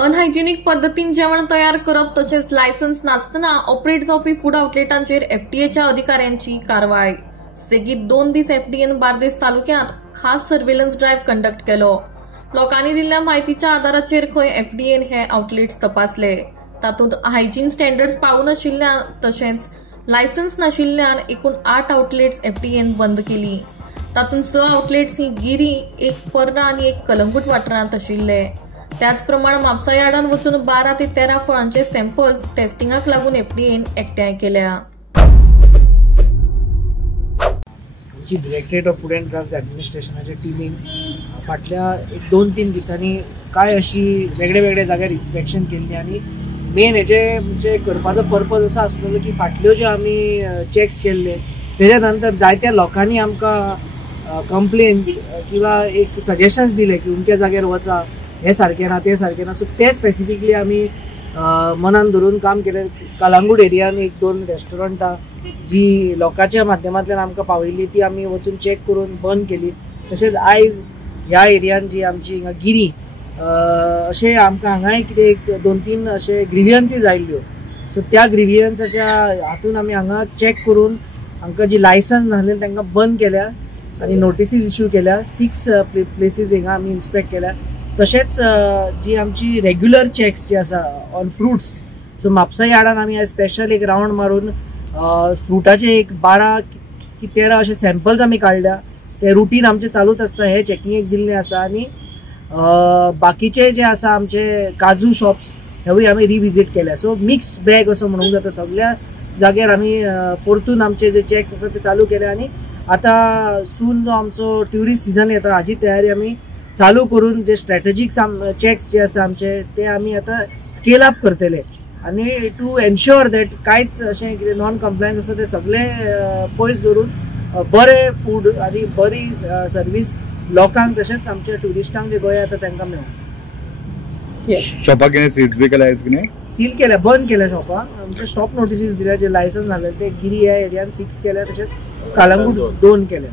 Unhygienic पद्धतीन जेवण तयार करप तसेच लायसन्स नासतना ऑपरेट जावपी फूड आउटलेटांचेर एफडीएच्या अधिकाऱ्यांची कारवाय। सेगीत 2 दीस एफडीएन बार्देस तालुक्यांत खास सर्वेलन्स ड्रायव्ह कंडक्ट केलो। लोकांनी दिल्ल्या माहितीच्या आधाराचेर खंय एफडीएन हे आउटलेट्स तपासले। तातूंत हायजीन स्टँडर्ड्स पाळून नाशिल्ल्यान तशेंच लायसन्स नाशिल्ल्यान एकूण 8 आउटलेट्स एफडीएन बंद केली। तातूंत 6 आउटलेट्स ही गिरी, एक पर्रा आनी एक कलंगूट वाठारांत आशिल्ले। त्याचप्रमाणे म्हापसा यार्डान वचून 12 ते 13 फळांचे सॅम्पल्स टेस्टिंगाक लागून एफडीएन एकठांय केल्या। आमची directorate of food and drugs ॲडमिनिस्ट्रेशनाच्या टिमीन फाटल्या 1-2-3 दिसांनी काय अशी वेगळे वेगळे जाग्यार इन्स्पेक्शन केल्ली आणि मेन हेजे म्हणजे करपाचो पर्पज असो आसलेलो की फाटल्यो ज्यो आमी चॅक्स केल्ले तेज्या नंतर जायत्या लोकांनी आमकां कंप्लेन्स किंवा एक सजेशन्स दिले की उमक्या जाग्यार वचा, हे सारकें ना ते सारकें ना। सो ते स्पेसिफिकली आमी मनान धरून काम केलें। कलंगूट एरियान 1-2 रेस्टॉरंटां जी लोकांच्या माध्यमांतल्यान आमकां पावयल्ली ती आमी वचून चॅक करून बंद केली। तशेंच आयज ह्या एरियान जी आमची हिंगा गिरी अशें आमकां हांगाय कितें एक 2-3 अशे ग्रिवियन्सीज आयिल्ल्यो। सो त्या ग्रिवियन्साच्या हातून आमी हांगा चॅक करून हांकां जी लायसन्स नासलेली तांकां बंद केल्या आनी नोटिसीस इश्यू केल्या। 6 प्लेसीस हिंगा आमी इन्स्पेक्ट केल्या। तशेंच जी आमची रेग्युलर चॅक्स जी आसा ऑन फ्रुट्स, सो म्हापसा यार्डान आमी आज स्पेशल एक राउंड मारून फ्रुटाचे एक 12 की 13 अशे सॅम्पल्स आमी काडल्या। ते रुटीन आमचे चालूच आसता, हे चॅकिंगेक दिल्ले आसा। आनी बाकीचे जे आसा आमचे काजू शॉप्स हेवूय आमी रिविजीट केल्या। सो मिक्स्ड बॅग असो म्हणूंक जाता, सगळ्या जाग्यार आमी परतून आमचे जे चॅक्स आसा ते चालू केले। आनी आतां सून जो आमचो ट्युरिस्ट सीजन येता हाजी तयारी आमी चालू करून जे स्ट्रॅटेजीक चॅक्स जे आसा आमचे ते आमी आतां स्केल अप करतले आनी टू एन्श्योर दॅट कांयच अशें कितें नॉन कंप्लायन्स आसा ते सगळे पयस धरून बरे फूड आनी बरी सर्वीस लोकांक तशेंच आमच्या ट्युरिस्टांक जे गोंया येता तांकां मेळों। शॉपाक कितें सील बी केल्या आयज कितें? सील केल्या, बंद केल्या शॉपां। आमचे स्टॉप नोटिसीस दिल्या, जे लायसन्स नासले ते गिरी ह्या एरियान 6 केल्या, तशेंच कलंगूट 2 केल्या।